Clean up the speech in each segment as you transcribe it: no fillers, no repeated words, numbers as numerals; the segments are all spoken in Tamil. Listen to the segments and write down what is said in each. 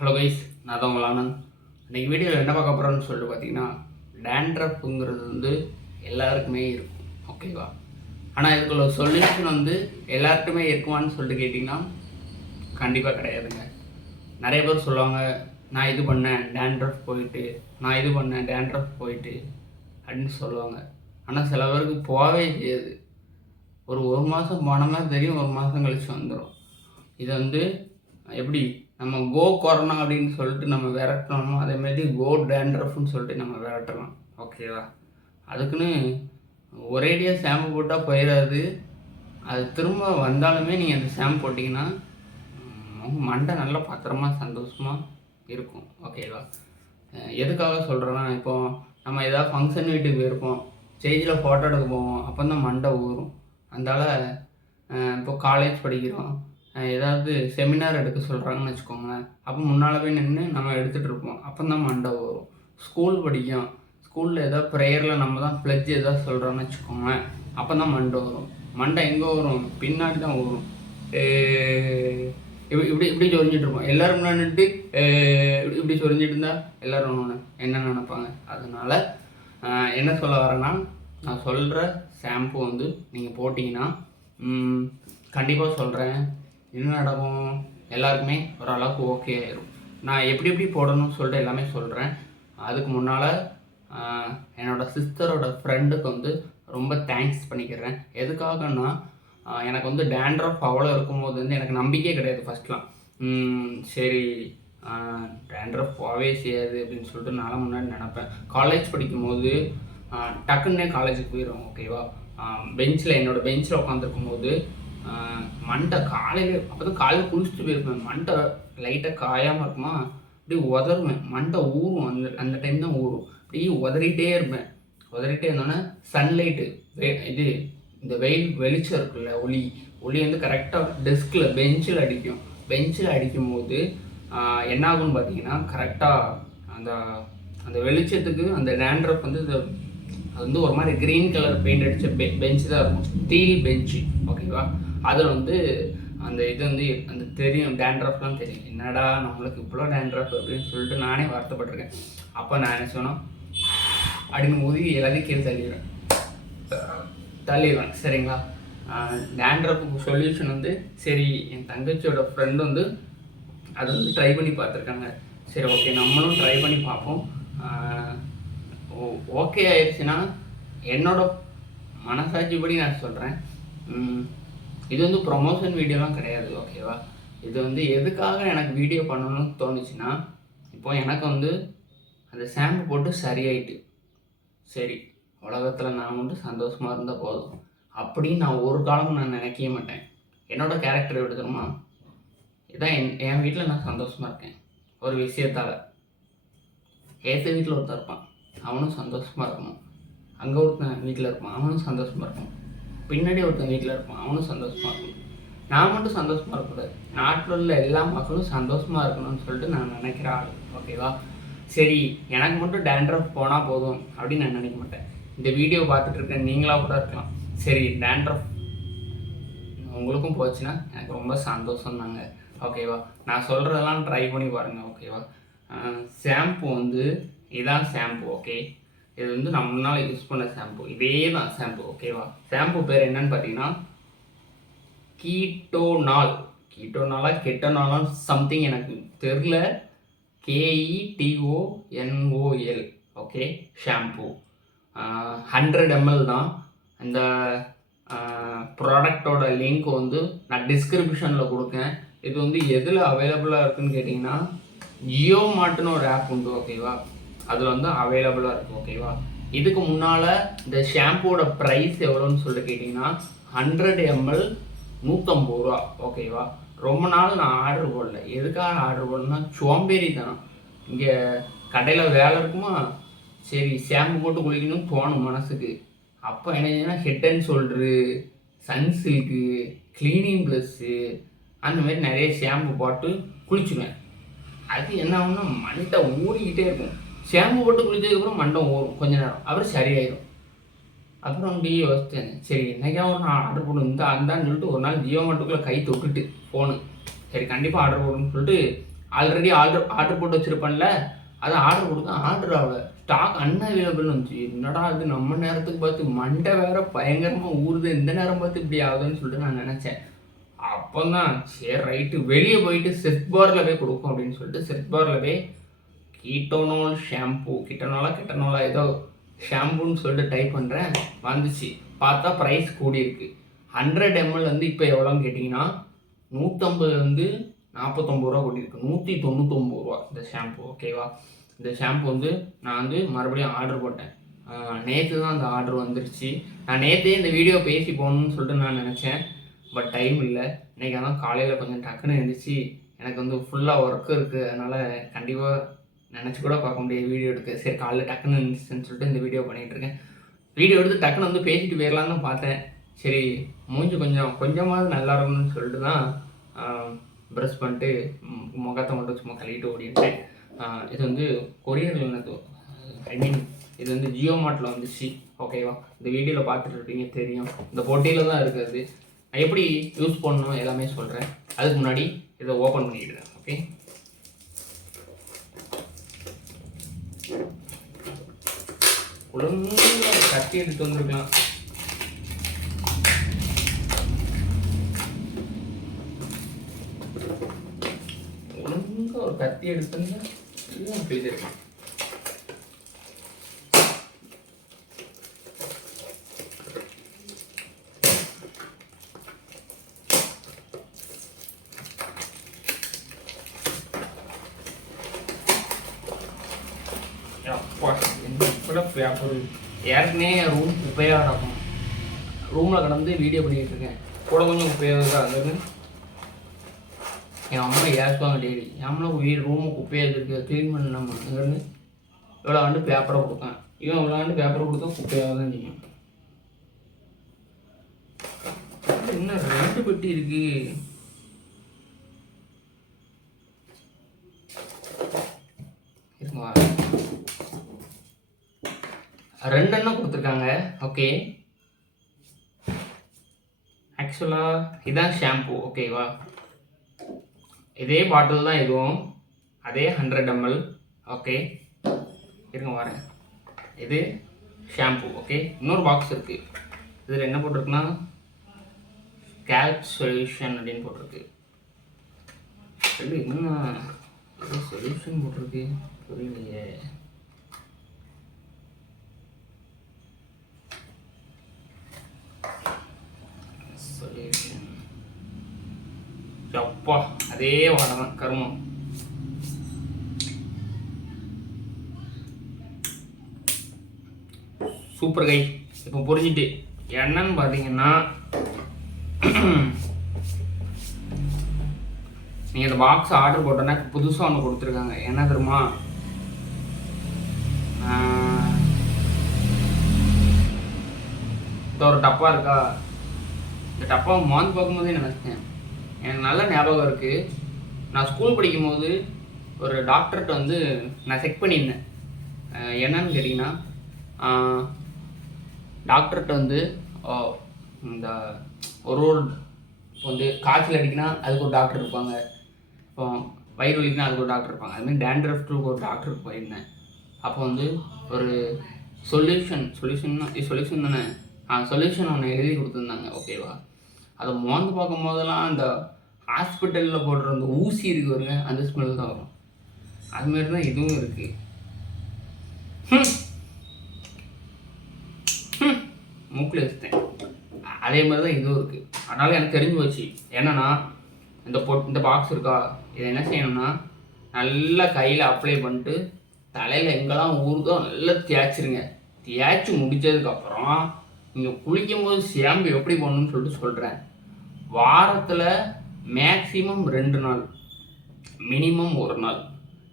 ஹலோ கைஸ், நான் தான் உங்கள் ஆனந்த். இன்றைக்கி வீடியோவில் என்ன பார்க்க போகிறோன்னு சொல்லிட்டு பார்த்தீங்கன்னா, டேண்ட்ரஃப்ங்கிறது எல்லாருக்குமே இருக்கும், ஓகேவா? ஆனால் இதுக்குள்ள சொல்யூஷன் எல்லாருக்குமே இருக்குமான்னு சொல்லிட்டு கேட்டிங்கன்னா கண்டிப்பாக கிடையாதுங்க. நிறைய பேர் சொல்லுவாங்க, நான் இது பண்ணேன் டேண்ட்ரஃப் போயிட்டு, நான் இது பண்ணேன் டேண்ட்ரஃப் போயிட்டு அப்படின்னு சொல்லுவாங்க. ஆனால் சில பேருக்கு போகவே செய்யாது. ஒரு மாதம் போன மாதிரி தெரியும், ஒரு மாதம் கழிச்சு வந்துடும். இது எப்படி நம்ம கோ கொரோனா அப்படின்னு சொல்லிட்டு நம்ம விரட்டணுமோ அதேமாரி கோ டேண்ட்ரஃப்னு சொல்லிட்டு நம்ம விரட்டலாம், ஓகேவா? அதுக்குன்னு ஒரேடியாக ஷாம்பு போட்டால் போயிடாது. அது திரும்ப வந்தாலுமே நீங்கள் அந்த ஷாம்பு போட்டிங்கன்னா மண்டை நல்லா பத்திரமா சந்தோஷமாக இருக்கும், ஓகேவா? எதுக்காக சொல்கிறேன்னா, இப்போது நம்ம ஏதாவது ஃபங்க்ஷன் வீட்டுக்கு போயிருப்போம், ஸ்டேஜில் ஃபோட்டோ எடுக்க போவோம், அப்போ தான் மண்டை ஊறும். அதனால் இப்போ காலேஜ் படிக்கிறோம், ஏதாவது செமினார் எடுக்க சொல்கிறாங்கன்னு வச்சுக்கோங்களேன், அப்போ முன்னால் போய் நின்று நம்ம எடுத்துகிட்டு இருப்போம், அப்போ தான் மண்டை வரும். ஸ்கூல் படிக்கும், ஸ்கூலில் ஏதாவது ப்ரேயரில் நம்ம தான் ஃப்ளெட்ஜ் ஏதாவது சொல்கிறோன்னு வச்சுக்கோங்களேன், அப்போ தான் மண்டை வரும். மண்டை எங்கே வரும்? பின்னாடி தான் வரும். இப்படி இப்படி சொரிஞ்சிட்டு இருப்போம். எல்லோரும் முன்னாடி இப்படி சொரிஞ்சிட்டு இருந்தால் எல்லோரும் ஒன்று என்ன நினைப்பாங்க? அதனால் என்ன சொல்ல வரேன்னா, நான் சொல்கிற ஷாம்பு நீங்கள் போட்டிங்கன்னா கண்டிப்பாக சொல்கிறேன், என்ன நடக்கும்? எல்லாருக்குமே ஓரளவுக்கு ஓகே ஆயிரும். நான் எப்படி எப்படி போடணும்னு சொல்லிட்டு எல்லாமே சொல்கிறேன். அதுக்கு முன்னால் என்னோடய சிஸ்டரோட ஃப்ரெண்டுக்கு ரொம்ப தேங்க்ஸ் பண்ணிக்கிறேன். எதுக்காகன்னா, எனக்கு டேண்ட்ரஃப் அவ்வளோ இருக்கும்போது எனக்கு நம்பிக்கையே கிடையாது ஃபஸ்ட்லாம். சரி, டேண்ட்ரஃப் போகவே செய்யாது அப்படின்னு சொல்லிட்டு நான் முன்னாடி நினப்பேன். காலேஜ் படிக்கும்போது டக்குன்னே காலேஜுக்கு போயிடுவோம், ஓகேவா? பெஞ்சில் என்னோடய பெஞ்சில் உட்காந்துருக்கும் போது மண்டை காலையில் அப்போ தான் காலையில் குளிச்சுட்டு போயிருப்பேன். மண்டை லைட்டாக காயாமல் இருக்குமா, அப்படியே உதறுவேன், மண்டை ஊறும். அந்த டைம் தான் ஊறும். அப்படியே உதறிட்டே இருப்பேன். உதறிட்டே இருந்தோன்னே சன்லைட்டு இது இந்த வெளிச்சம் இருக்குல்ல, ஒளி கரெக்டாக டெஸ்கில் பெஞ்சில் அடிக்கும். பெஞ்சில் அடிக்கும்போது என்ன ஆகும்னு பார்த்தீங்கன்னா, கரெக்டாக அந்த அந்த வெளிச்சத்துக்கு அந்த டேண்ட்ரஃப் அது ஒரு மாதிரி க்ரீன் கலர் பெயிண்ட் அடித்த பெஞ்சு தான் இருக்கும், ஸ்டீல் பெஞ்சு, ஓகேவா? அதில் அந்த இது அந்த தெரியும், டேண்ட்ரஃப்லாம் தெரியும். என்னடா நம்மளுக்கு இவ்வளோ டேண்ட்ரஃப் அப்படின்னு சொல்லிட்டு நானே வருத்தப்பட்டிருக்கேன். அப்போ நான் என்ன சொன்னோம் அப்படின்னு ஊதி எல்லாத்தையும் கீழே தள்ளிடுவேன், சரிங்களா? டேண்ட்ரஃபுக்கு சொல்யூஷன் சரி, என் தங்கச்சியோட ஃப்ரெண்டு அது ட்ரை பண்ணி பார்த்துருக்காங்க. சரி, ஓகே, நம்மளும் ட்ரை பண்ணி பார்ப்போம். ஓகே ஆயிடுச்சுன்னா என்னோட மனசாட்சிப்படி நான் சொல்கிறேன், இது ப்ரொமோஷன் வீடியோலாம் கிடையாது, ஓகேவா? இது எதுக்காக எனக்கு வீடியோ பண்ணணும்னு தோணுச்சுன்னா, இப்போ எனக்கு அந்த ஷாம்பு போட்டு சரியாயிட்டு, சரி உலகத்தில் நான் சந்தோஷமாக இருந்தால் போதும் அப்படின்னு நான் ஒரு காலமும் நான் நினைக்கவே மாட்டேன். என்னோடய கேரக்டர் எப்படி தெரியுமா? இதான் என் வீட்டில் நான் சந்தோஷமாக இருக்கேன் ஒரு விஷயத்தால். ஏற்ற வீட்டில் ஒருத்தர் இருப்பான், அவனும் சந்தோஷமாக இருக்கணும். அங்கே ஒருத்தன் வீட்டில் இருப்பான், அவனும் சந்தோஷமாக இருக்கணும். பின்னாடி ஒருத்தன் வீட்டில் இருப்பான், அவனும் சந்தோஷமாக இருக்கணும். நான் மட்டும் சந்தோஷமாக இருக்கக்கூடாது, நாட்டில் உள்ள எல்லா மக்களும் சந்தோஷமாக இருக்கணும்னு சொல்லிட்டு நான் நினைக்கிற ஆள், ஓகேவா? சரி, எனக்கு மட்டும் டேண்ட்ரஃப் போனால் போதும் அப்படின்னு நான் நினைக்க மாட்டேன். இந்த வீடியோ பார்த்துட்டு இருக்க நீங்களாக கூட இருக்கலாம், சரி டேண்ட்ரஃப் உங்களுக்கும் போச்சுன்னா எனக்கு ரொம்ப சந்தோஷம் தாங்க, ஓகேவா? நான் சொல்கிறதெல்லாம் ட்ரை பண்ணி பாருங்கள், ஓகேவா? ஷாம்பு இதான் ஷாம்பு, ஓகே? இது நான் முன்னால் யூஸ் பண்ண ஷாம்பு, இதே தான் ஷாம்பு, ஓகேவா? ஷாம்பு பேர் என்னன்னு பார்த்தீங்கன்னா கீட்டோனாலா கெட்டோனாலான்னு சம்திங் எனக்கு தெரில, KETONOL, ஓகே? ஷாம்பு 100 ml தான். இந்த ப்ராடக்டோட லிங்க் நான் டிஸ்கிரிப்ஷனில் கொடுக்கேன். இது எதில் அவைலபிளாக இருக்குதுன்னு கேட்டிங்கன்னா, ஜியோ மார்ட்னு ஒரு ஆப் உண்டு, ஓகேவா? அதில் அவைலபிளாக இருக்குது, ஓகேவா? இதுக்கு முன்னால் இந்த ஷாம்புவோட ப்ரைஸ் எவ்வளோன்னு சொல்லிட்டு கேட்டிங்கன்னா 100 ml 150 ரூபா, ஓகேவா? ரொம்ப நாள் நான் ஆர்டர் போடல. எதுக்காக ஆர்டர் போடலன்னா, சோம்பேறி தான். இங்கே கடையில் வேலை இருக்குமா, சரி ஷாம்பு போட்டு குளிக்கணும்னு தோணும் மனசுக்கு. அப்போ என்ன செய்யணும்னா, Head and Shoulder, Sunsilk, Clinic Plus, அந்த மாதிரி நிறைய ஷாம்பு போட்டு குளிச்சுவேன். அது என்ன ஆகும்னா, மண்டை ஊறிக்கிட்டே இருக்கும். ஷாம்பு போட்டு குளிச்சதுக்கப்புறம் மண்டை ஊறும் கொஞ்ச நேரம், அப்புறம் சரியாயிடும். அப்புறம் அப்படியே யோசித்தேன், சரி என்னைக்காவது நான் ஆர்டர் போடணும் அந்தான்னு சொல்லிட்டு ஒரு நாள் ஜியோ மார்ட்டுக்குள்ளே கை தொட்டுட்டு ஃபோனு, சரி கண்டிப்பாக ஆர்டர் போடணும்னு சொல்லிட்டு ஆல்ரெடி ஆர்டர் போட்டு வச்சுருப்பேன்ல, அதை ஆர்டர் கொடுக்க ஆர்டர் ஆகலை, ஸ்டாக் அன்அவைலபிள்னு வந்துச்சு. என்னடா அது நம்ம நேரத்துக்கு பார்த்து மண்டை வேறு பயங்கரமாக ஊறுது, இந்த நேரம் பார்த்து இப்படி ஆகுதுன்னு சொல்லிட்டு நான் நினச்சேன். அப்போ தான் சரி ரைட்டு வெளியே போயிட்டு செட் பாரில் போய் கொடுக்கும் அப்படின்னு சொல்லிட்டு செட் பாரில் போய் கீட்டோனால் ஷாம்பு, கிட்டனோலா ஏதோ ஷாம்புன்னு சொல்லிட்டு டைப் பண்ணுறேன், வந்துச்சு. பார்த்தா ப்ரைஸ் கூடியிருக்கு. 100 ml வந்து இப்போ எவ்வளோன்னு கேட்டிங்கன்னா 150 வந்து 49 ரூபா கூட்டியிருக்கு, 199 ரூபா இந்த ஷாம்பு. ஓகேவா? இந்த ஷாம்பு வந்து நான் வந்து மறுபடியும் ஆர்டர் போட்டேன். நேற்று தான் அந்த ஆர்டர் வந்துருச்சு. நான் நேற்றே இந்த வீடியோ பேசி போகணுன்னு சொல்லிட்டு நான் நினச்சேன், பட் டைம் இல்லை. இன்றைக்கி ஆனால் காலையில் கொஞ்சம் டக்குன்னு எழுந்திரிச்சு எனக்கு வந்து ஃபுல்லாக ஒர்க்கு இருக்குது, அதனால் கண்டிப்பாக நினச்சி கூட பார்க்க முடியாது வீடியோ எடுக்க. சரி காலைல டக்குன்னு இருந்துச்சுன்னு சொல்லிட்டு இந்த வீடியோ பண்ணிகிட்ருக்கேன். வீடியோ எடுத்து டக்குன்னு வந்து பேசிட்டு போயிடலான்னு தான் பார்த்தேன். சரி மூஞ்சி கொஞ்சமாவது நல்லா இருக்கணும்னு சொல்லிட்டு தான் ப்ரஷ் பண்ணிட்டு முகத்தை மட்டும் சும்மா கழுவிட்டு ஓடிட்டேன். இது வந்து கொரியரில் எனக்கு இது வந்து ஜியோ மார்ட்டில் வந்துச்சு. ஓகேவா? இந்த வீடியோவில் பார்த்துட்டு இருப்பீங்க, தெரியும். இந்த போட்டியில் தான் இருக்குது. நான் எப்படி யூஸ் பண்ணணும் எல்லாமே சொல்கிறேன். அதுக்கு முன்னாடி இதை ஓப்பன் பண்ணிவிடுறேன். ஓகே, ஒழுங்காக கத்தி எடுத்து வந்துருக்கலாம். ஒழுங்காக ஒரு கத்தி எடுத்துருந்தா எல்லாம் கிழிச்சிருக்கலாம். பேப்பர் ஏற்கனவே ரூம் குப்பையாக இருக்கும். ரூமில் கடந்து வீடியோ பண்ணிக்கிட்டு இருக்கேன், கூட கொஞ்சம் குப்பையாக இருக்கா. அது என் அம்மா ஏற்றுவாங்க டெய்லி, எம்மா ரூமு குப்பையாக இருக்குது க்ளீன் பண்ணாம அங்கேருந்து இவ்வளோ ஆண்டு பேப்பரை கொடுத்தேன். இவன் இவ்வளோ ஆண்டு பேப்பரை கொடுத்தா குப்பையாக தான் செய்யும். இன்னும் 2 பெட்டி இருக்கு. இருக்குமா? 2 எண்ணம் கொடுத்துருக்காங்க. ஓகே, ஆக்சுவலாக இதான் ஷாம்பு. ஓகேவா? இதே பாட்டில் தான் இதுவும், அதே 100 ml. ஓகே இருங்க வரேன். இது ஷாம்பு. ஓகே, இன்னொரு பாக்ஸ் இருக்குது. இதில் என்ன போட்டிருக்குன்னா ஸ்கேல்ப் சொல்யூஷன் அப்படின்னு போட்டிருக்கு. இன்னும் சொல்யூஷன் போட்டிருக்கு, புரியலையே. சொல்யூஷன் அப்பா அதே வாடதான் கருமம். சூப்பர் கை. இப்போ புரிஞ்சுட்டு என்னன்னு பார்த்தீங்கன்னா, நீங்கள் இந்த பாக்ஸ் ஆர்டர் போட்டோன்னா புதுசாக ஒன்று கொடுத்துருக்காங்க. என்ன தெரியுமா? இந்த ஒரு டப்பா இருக்கா, இந்த டப்பா மாந்து பார்க்கும்போதே நினச்சேன். எனக்கு நல்ல ஞாபகம் இருக்குது. நான் ஸ்கூல் படிக்கும்போது ஒரு டாக்டர்கிட்ட வந்து நான் செக் பண்ணியிருந்தேன். என்னன்னு கேட்டிங்கன்னா, டாக்டர்கிட்ட வந்து இந்த ஒரு வந்து காய்ச்சல் அடிக்கினா அதுக்கு ஒரு டாக்டர் இருப்பாங்க, இப்போ வயிறு வலிக்குனா அதுக்கு ஒரு டாக்டர் இருப்பாங்க. அதுமாதிரி டேண்ட்ரஃப்க்கு ஒரு டாக்டருக்கு போயிருந்தேன். அப்போ வந்து ஒரு சொல்யூஷன் தானே சொல்யூஷன் ஒன்று எழுதி கொடுத்துருந்தாங்க. ஓகேவா? அதை மோந்து பார்க்கும் போதெல்லாம் அந்த ஹாஸ்பிட்டலில் போடுற அந்த ஊசி இருக்கு வருங்க, அந்த ஸ்மெல் தான் வரும். அதுமாரி தான் இதுவும் இருக்குது. மூக்கில் வச்சுட்டேன். அதே மாதிரி தான் இதுவும் இருக்குது. அதனால் எனக்கு தெரிஞ்சு போச்சு. என்னென்னா, இந்த பாக்ஸ் இருக்கா, இதை என்ன செய்யணும்னா நல்லா கையில் அப்ளை பண்ணிட்டு தலையில் எங்கெல்லாம் ஊறுதோ நல்லா தேய்ச்சிருங்க. தேய்ச்சி முடித்ததுக்கப்புறம் நீங்கள் குளிக்கும் போது ஷாம்பு எப்படி பண்ணணும்னு சொல்லிட்டு சொல்கிறேன். வாரத்தில் மேக்ஸிமம் 2 நாள், மினிமம் 1 நாள்.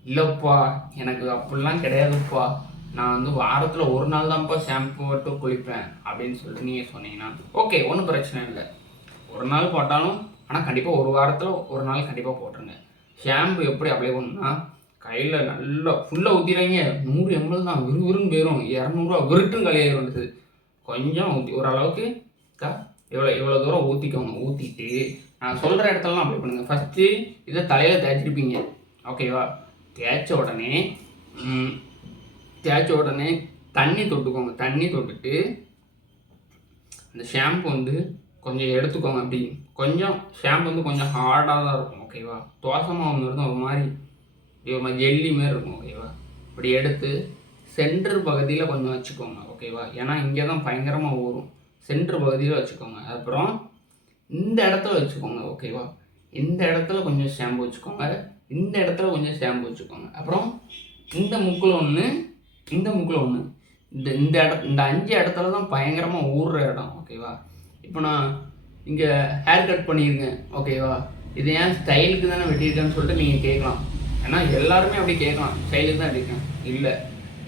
இல்லைப்பா எனக்கு அப்படிலாம் கிடையாதுப்பா, நான் வந்து வாரத்தில் 1 நாள் தான்ப்பா ஷாம்பு போட்டு குளிப்பேன் அப்படின்னு சொல்லிட்டு நீங்கள் சொன்னீங்கன்னா ஓகே, ஒன்றும் பிரச்சனை இல்லை. 1 நாள் போட்டாலும், ஆனால் கண்டிப்பாக ஒரு வாரத்தில் 1 நாள் கண்டிப்பாக போட்டுருங்க. ஷாம்பு எப்படி அப்ளை பண்ணணும்னா, கையில் நல்லா ஃபுல்லாக ஊற்றிடுறீங்க. 100 ml தான், விறுவிறுன்னு போயிடும். 200 விருட்டுன்னு கலையாக வந்துடுது. கொஞ்சம் ஊற்றி ஓரளவுக்கு இவ்வளோ தூரம் ஊற்றிக்கோங்க. ஊற்றிட்டு நான் சொல்கிற இடத்துலலாம் அப்ளை பண்ணுங்கள். ஃபஸ்ட்டு இதை தலையில் தேய்ச்சிருப்பீங்க. ஓகேவா. தேய்ச்ச உடனே தண்ணி தொட்டுக்கோங்க. தண்ணி தொட்டுட்டு அந்த ஷாம்பு வந்து கொஞ்சம் எடுத்துக்கோங்க. அப்படி கொஞ்சம் ஷாம்பு வந்து கொஞ்சம் ஹார்டாக தான் இருக்கும். ஓகேவா. தோசை மாவு இருந்தால் ஒரு மாதிரி ஜெல்லி மாரி இருக்கும். ஓகேவா. இப்படி எடுத்து சென்டர் பகுதியில் கொஞ்சம் வச்சுக்கோங்க. ஓகேவா. ஏன்னா இங்கே தான் பயங்கரமாக ஊறும். சென்டர் பகுதியில் வச்சுக்கோங்க. அப்புறம் இந்த இடத்துல வச்சுக்கோங்க. ஓகேவா. இந்த இடத்துல கொஞ்சம் ஷாம்பு வச்சுக்கோங்க. இந்த இடத்துல கொஞ்சம் ஷாம்பு வச்சுக்கோங்க. அப்புறம் இந்த முக்கில் ஒன்று, இந்த முக்கில் ஒன்று. இந்த 5 இடத்துல தான் பயங்கரமாக ஊறுற இடம். ஓகேவா. இப்போ நான் இங்கே ஹேர் கட் பண்ணியிருக்கேன். ஓகேவா. இது ஏன் ஸ்டைலுக்கு தானே வெட்டியிருக்கேன்னு சொல்லிட்டு நீங்கள் கேட்கலாம். ஏன்னா எல்லாருமே அப்படி கேட்கலாம், ஸ்டைலுக்கு தான் வெட்டியிருக்கேன். இல்லை,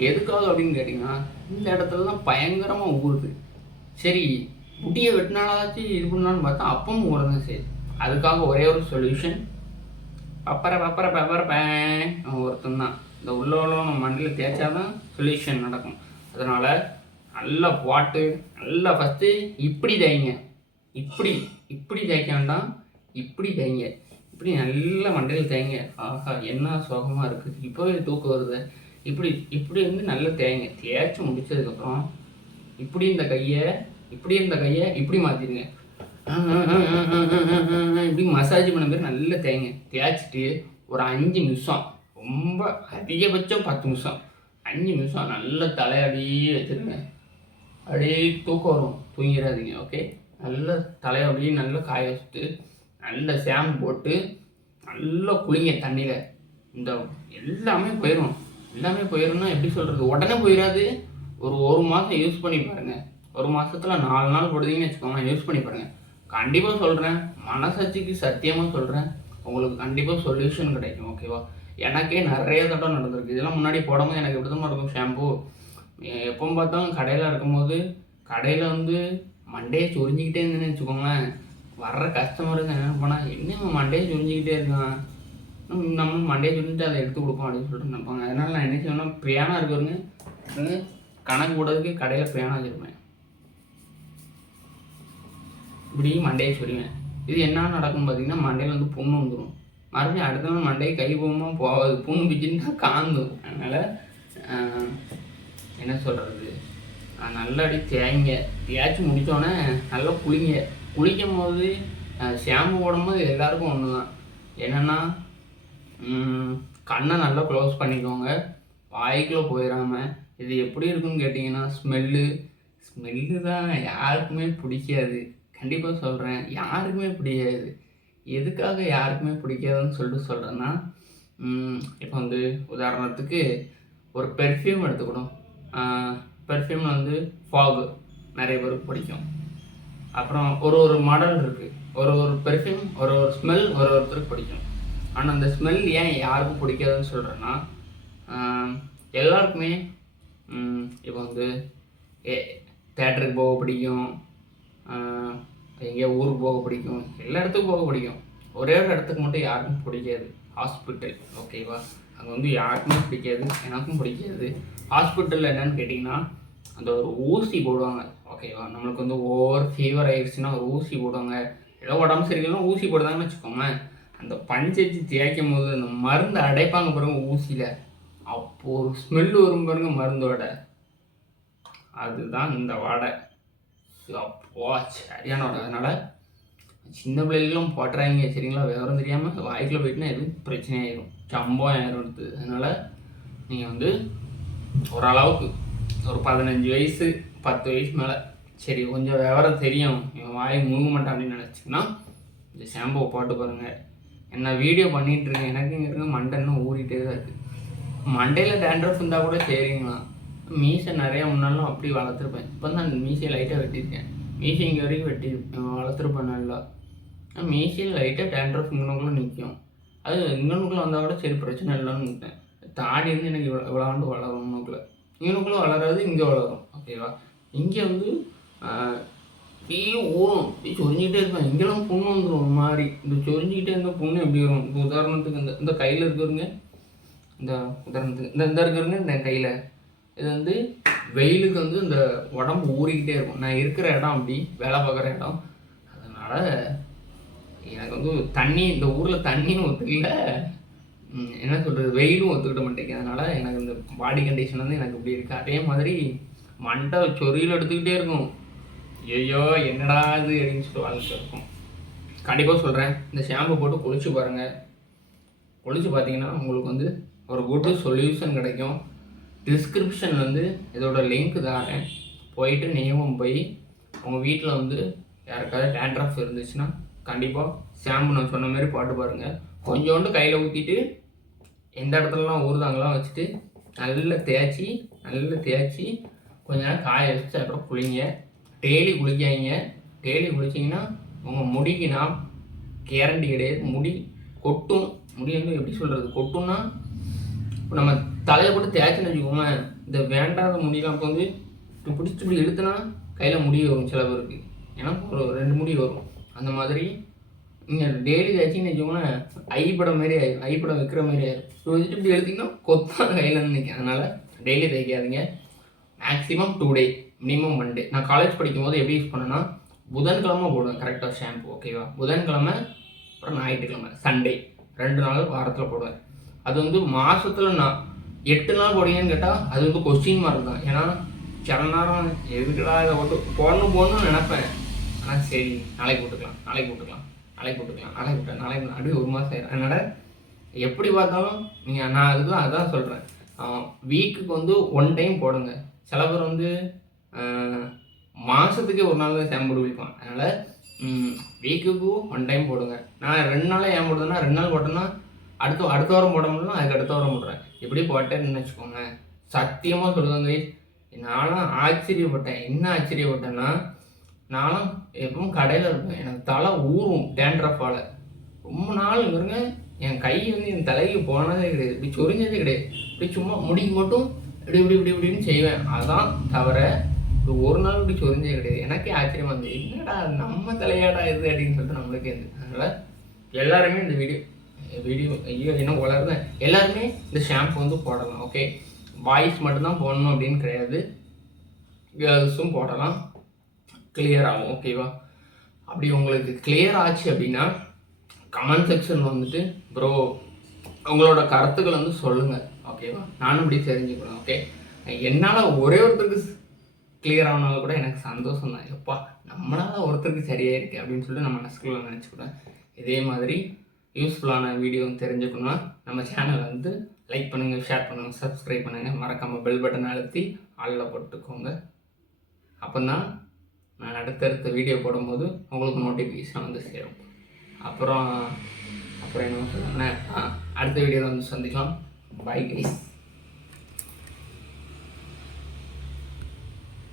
எதுக்காக அப்படின்னு கேட்டிங்கன்னா இந்த இடத்துல தான் பயங்கரமாக ஊறுது. சரி, முடியை வெட்டினாலாச்சும் இது பண்ணலான்னு பார்த்தா அப்பவும் ஊறதான் சரி. அதுக்காக ஒரே ஒரு சொல்யூஷன், ஒருத்தன் தான் இந்த உள்ள நம்ம மண்டியில் தேய்ச்சாதான் சொல்யூஷன் நடக்கும். அதனால் நல்லா போட்டு நல்லா ஃபஸ்ட்டு இப்படி தேய்ங்க. இப்படி தேய்க்க வேண்டாம், இப்படி தேய்ங்க. இப்படி நல்லா மண்டையில் தேய்ங்க. ஆஹா, என்ன சுகமாக இருக்குது, இப்போவே தூக்கம் வருது. இப்படி வந்து நல்லா தேய்ங்க. தேய்ச்சி முடிச்சதுக்கப்புறம் இப்படி இந்த கையை இப்படி மாற்றிடுங்க. இப்படி மசாஜ் பண்ண மாதிரி நல்லா தேய்ங்க. தேய்ச்சிட்டு ஒரு 5 நிமிஷம், ரொம்ப அதிகபட்சம் 10 நிமிஷம், 5 நிமிஷம் நல்லா தலையடியே வச்சுருங்க. அப்படியே தூக்கம் வரும், தூங்கிடாதீங்க. ஓகே. நல்லா தலையை அப்படியே நல்லா காய வச்சுட்டு நல்ல ஷாம்பு போட்டு நல்லா குளிங்க தண்ணியில். இந்த எல்லாமே போயிடும்னா எப்படி சொல்கிறது, உடனே போயிடாது. ஒரு மாதம் யூஸ் பண்ணி பாருங்கள். ஒரு மாதத்தில் 4 நாள் போடுதீங்கன்னு வச்சுக்கோங்க, யூஸ் பண்ணி பாருங்கள். கண்டிப்பாக சொல்கிறேன், மனசாட்சிக்கு சத்தியமாக சொல்கிறேன், உங்களுக்கு கண்டிப்பாக சொல்யூஷன் கிடைக்கும். ஓகேவா. எனக்கே நிறைய தடவை நடந்திருக்கு. இதெல்லாம் முன்னாடி போடும்போது எனக்கு எப்படி தான் இருக்கும் ஷாம்பு. எப்போ பார்த்தாலும் கடையில் இருக்கும்போது கடையில் வந்து மண்டையை சொரிஞ்சிக்கிட்டே இருந்தேன்னு வச்சுக்கோங்களேன். வர்ற கஸ்டமருக்கு என்ன பண்ணால், என்ன மண்டையை சொரிஞ்சிக்கிட்டே இருக்கான், நம்ம மண்டையை சொரிஞ்சிட்டு அதை எடுத்து கொடுப்போம் அப்படின்னு சொல்லிட்டு நினைப்பாங்க. அதனால் நான் என்ன செய்வேன்னா, பேனா இருக்குதுங்க, கணக்கு போடுறதுக்கு கடையில் பேனா வச்சுருப்பேன். இப்படி மண்டையை சொரிவேன். இது என்ன நடக்கும்னு பார்த்தீங்கன்னா, மண்டையில் வந்து புண்ணு வந்துடும். மறுபடியும் அடுத்த நாள் மண்டையை கை போகாது, புண்ணு பிச்சுன்னா காந்தும். அதனால் என்ன சொல்கிறது, நல்லா அடி தேய்ங்க. தேய்ச்சி முடித்தோடனே நல்லா குளிங்க. குளிக்கும் போது ஷாம்பு போடும்போது எல்லாருக்கும் ஒன்று தான், என்னென்னா கண்ணை நல்லா க்ளோஸ் பண்ணிக்கோங்க, வாய்க்குள்ளே போயிடாமல். இது எப்படி இருக்குன்னு கேட்டிங்கன்னா, ஸ்மெல்லு தான் யாருக்குமே பிடிக்காது. கண்டிப்பாக சொல்கிறேன், யாருக்குமே பிடிக்காது. எதுக்காக யாருக்குமே பிடிக்காதுன்னு சொல்லிட்டு சொல்கிறேன்னா, இப்போ வந்து உதாரணத்துக்கு ஒரு பெர்ஃப்யூம் எடுத்துக்கணும். பெர்ஃப்யூமில் வந்து ஃபாகு நிறைய பேருக்கு பிடிக்கும். அப்புறம் ஒரு மாடல் இருக்குது. ஒரு பெர்ஃப்யூம், ஒரு ஸ்மெல் ஒருத்தருக்கு பிடிக்கும். ஆனால் அந்த ஸ்மெல் ஏன் யாருக்கும் பிடிக்காதுன்னு சொல்கிறேன்னா, எல்லாருக்குமே இப்போ வந்து தேட்டருக்கு போக பிடிக்கும், எங்கேயோ ஊருக்கு போக பிடிக்கும், எல்லா இடத்துக்கும் போக பிடிக்கும். ஒரே ஒரு இடத்துக்கு மட்டும் யாருக்கும் பிடிக்காது, ஹாஸ்பிட்டல். ஓகேவா. அங்கே வந்து யாருக்குமே பிடிக்காது, எனக்கும் பிடிக்காது. ஹாஸ்பிட்டலில் என்னென்னு கேட்டிங்கன்னா, அந்த ஒரு ஊசி போடுவாங்க. ஓகேவா. நம்மளுக்கு வந்து ஓவர் ஃபீவர் ஆகிடுச்சுன்னா ஒரு ஊசி போடுவாங்க. ஏதோ உடம்பு சரியில்லைன்னா ஊசி போடுதாங்கன்னு வச்சுக்கோங்க. அந்த பஞ்சச்சு தேய்க்கும் போது அந்த மருந்து அடைப்பாங்க பாருங்க ஊசியில், அப்போது ஒரு ஸ்மெல்லு வரும் பாருங்க மருந்தோட, அதுதான் இந்த வாடை. அப்போ சரியான வாடை. அதனால் சின்ன பிள்ளைகளும் போட்டுறாங்க சரிங்களா. விவரம் தெரியாமல் வாய்க்குள்ளே போயிட்டுனா எதுவும் பிரச்சனையாயிடும், சம்பவம் ஆயிரும் எடுத்து. அதனால் நீங்கள் வந்து ஓரளவுக்கு ஒரு 15 வயசு 10 வயசு மேலே, சரி கொஞ்சம் விவரம் தெரியும், இவன் வாயை முழுங்க மாட்டான் அப்படின்னு நினச்சிங்கன்னா இந்த ஷாம்புவை போட்டு பாருங்கள். என்ன வீடியோ பண்ணிகிட்ருக்கேன், எனக்கு இங்கே இருக்க மண்டை இன்னும் ஊறிட்டே தான் இருக்குது. மண்டையில் டேண்ட்ரஃப் இருந்தால் கூட சரிங்களா. மீசை நிறையா முன்னாலும் அப்படி வளர்த்துருப்பேன். இப்போ தான் அந்த மீசையை லைட்டாக வெட்டியிருக்கேன். மீசை இங்கே வரைக்கும் வளர்த்துருப்பேன் நல்லா. மீசையில் லைட்டாக டேண்ட்ரஃப் இங்கனுக்குள்ளே நிற்கும். அது இங்கனுக்குள்ளே வந்தால் கூட சரி பிரச்சனை இல்லைன்னு விட்டேன். தாடி வந்து எனக்கு இவ்வளோ வளரும். இங்கனுக்குள்ளே வளராது, இங்கே வளரும். ஓகேவா. இங்கே வந்து அப்படியே ஊறும், அப்படியே சொரிஞ்சிக்கிட்டே இருப்பேன். இங்கெல்லாம் புண்ணு வந்துடும் ஒரு மாதிரி. இந்த சொரிஞ்சிக்கிட்டே இருந்தால் புண்ணு எப்படி வரும். இப்போ உதாரணத்துக்கு இந்த கையில் இருக்கிறதுங்க, இந்த உதாரணத்துக்கு இந்த இருக்கிறதுங்க, இந்த கையில் இது வந்து வெயிலுக்கு வந்து இந்த உடம்பு ஊறிக்கிட்டே இருக்கும். நான் இருக்கிற இடம் அப்படி, வேலை பார்க்குற இடம். அதனால் எனக்கு வந்து தண்ணி, இந்த ஊரில் தண்ணின்னு ஒத்துக்கல, என்ன சொல்கிறது, வெயிலும் ஒத்துக்கிட மாட்டேங்குது. அதனால் எனக்கு இந்த பாடி கண்டிஷன் வந்து எனக்கு இப்படி இருக்குது. அதே மாதிரி மண்டை சொறியில் எடுத்துக்கிட்டே இருக்கும். ஐயோ என்னடா இது அப்படின்னு சொல்லிட்டு வாழ்க்கை இருக்கும். கண்டிப்பாக சொல்கிறேன், இந்த ஷாம்பு போட்டு குளிச்சு பாருங்கள். குளிச்சு பார்த்தீங்கன்னா உங்களுக்கு வந்து ஒரு குட் சொல்யூஷன் கிடைக்கும். டிஸ்கிரிப்ஷன் வந்து இதோட லிங்க் தாரேன், போயிட்டு நீங்களும் போய் உங்கள் வீட்டில் வந்து யாருக்காவது டேண்ட்ரஃப் இருந்துச்சுன்னா கண்டிப்பாக ஷாம்பு நான் சொன்ன மாதிரி போட்டு பாருங்கள். கொஞ்சோண்டு கையில் ஊற்றிட்டு எந்த இடத்துலலாம் ஊறுதாங்கலாம் வச்சுட்டு நல்லா தேய்ச்சி கொஞ்ச நேரம் காய வச்சு அப்புறம் குளிங்க. டெய்லி குளிக்காதீங்க. டெய்லி குளிச்சிங்கன்னா உங்கள் முடிக்குன்னா கேரண்டி கிடையாது, முடி கொட்டும். முடி வந்து எப்படி சொல்கிறது, கொட்டும்னா இப்போ நம்ம தலையை போட்டு தேய்ச்சின்னு வச்சுக்கோங்க, இந்த வேண்டாத முடியெலாம் இப்போ வந்து பிடிச்சி இப்படி இழுத்துனா கையில் முடி வரும் சில பேருக்கு. ஏன்னா ஒரு 2 முடி வரும். அந்த மாதிரி நீங்கள் டெய்லி தேய்ச்சின்னு வச்சுக்கோங்களேன், ஐப்படம் மாரி ஆயிடும், ஐப்படம் வைக்கிற மாதிரி ஆயிடும். இப்போ வச்சுட்டு இப்படி எடுத்திங்கன்னா கொத்தான் கையில் நிற்கும். அதனால் டெய்லி தேய்க்காதீங்க. மேக்ஸிமம் 2 டே, மினிமம் 1 டே. நான் காலேஜ் படிக்கும்போது எப்படி யூஸ் பண்ணேன்னா, புதன்கிழமை போடுவேன் கரெக்டாக ஷாம்பு, ஓகேவா? புதன்கிழமை அப்புறம் ஞாயிற்றுக்கிழமை, சண்டே 2 நாள் வாரத்தில் போடுவேன். அது வந்து மாதத்தில் நான் 8 நாள் போடுவீங்கன்னு கேட்டால் அது வந்து கொஸ்டின் மார்க் தான். ஏன்னா சில நேரம் எதுக்குடா இதை போடணும்னு நினைப்பேன். ஆனால் சரி நாளைக்கு போட்டுக்கலாம் அப்படியே 1 மாதம் ஆயிடும். அதனால் எப்படி பார்த்தாலும் நீங்கள், நான் அதான் சொல்கிறேன், வீக்குக்கு வந்து 1 டைம் போடுங்க. சில பேர் வந்து மாதத்துக்கே 1 நாள் தான் ஷாம்பு குடிப்பான். அதனால் வீக்குக்கு 1 டைம் போடுங்க. நான் 2 நாளே ஏன் போடுறேன்னா, 2 நாள் போட்டேன்னா அடுத்த வாரம் போட முடியல, அதுக்கு அடுத்த வாரம் போடுறேன். இப்படி போட்டேன்னு வச்சுக்கோங்க, சத்தியமாக சொல்லுவாங்க. நானும் ஆச்சரியப்பட்டேன். என்ன ஆச்சரியப்பட்டேன்னா, நானும் எப்பவும் கடையில் இருப்பேன், எனக்கு தலை ஊறும் டேண்ட்ரஃபால். ரொம்ப நாள் இருங்க என் கை வந்து என் தலைக்கு போனதே கிடையாது, இப்படி சொரிஞ்சதே கிடையாது. இப்படி சும்மா முடிக்கு மட்டும் இப்படின்னு செய்வேன். அதான் தவிர ஒரு நாள் இப்படி சொரிஞ்சதே கிடையாது. எனக்கே ஆச்சரியமாக இருந்தது, என்னடா நம்ம தலையாடா இது அப்படின்னு சொல்லிட்டு நம்மளுக்கே இருந்தது. அதனால் எல்லாருமே இந்த வீடியோ ஐயோ என்ன வளருதேன், எல்லாருமே இந்த ஷாம்பு வந்து போடலாம். ஓகே, பாய்ஸ் மட்டும்தான் போடணும் அப்படின்னு கிடையாது, கேர்ள்ஸும் போடலாம். கிளியர் ஆகும், ஓகேவா? அப்படி உங்களுக்கு கிளியர் ஆச்சு அப்படின்னா கமெண்ட் செக்ஷன் வந்துட்டு ப்ரோ உங்களோட கருத்துக்கள் வந்து சொல்லுங்கள், ஓகேவா? நானும் இப்படி தெரிஞ்சுக்கிறேன். ஓகே, என்னால் ஒரே ஒருத்தருக்கு கிளியர் ஆனாலும் கூட எனக்கு சந்தோஷம் தான். எப்பா நம்மளால் ஒருத்தருக்கு சரியாக இருக்குது அப்படின்னு சொல்லிட்டு நம்ம மனசுக்குள்ள நினச்சிக்கிறேன். இதே மாதிரி யூஸ்ஃபுல்லான வீடியோ தெரிஞ்சுக்கணும்னா நம்ம சேனலை வந்து லைக் பண்ணுங்கள், ஷேர் பண்ணுங்கள், சப்ஸ்கிரைப் பண்ணுங்கள். மறக்காமல் பெல் பட்டன் அழுத்தி ஆளில் போட்டுக்கோங்க. அப்போ தான் நான் அடுத்தடுத்த வீடியோ போடும்போது உங்களுக்கு நோட்டிஃபிகேஷன் வந்து சேரும். அப்புறம் என்ன சொல்லுங்கள், அடுத்த வீடியோவில் வந்து சந்திக்கலாம். Bye guys.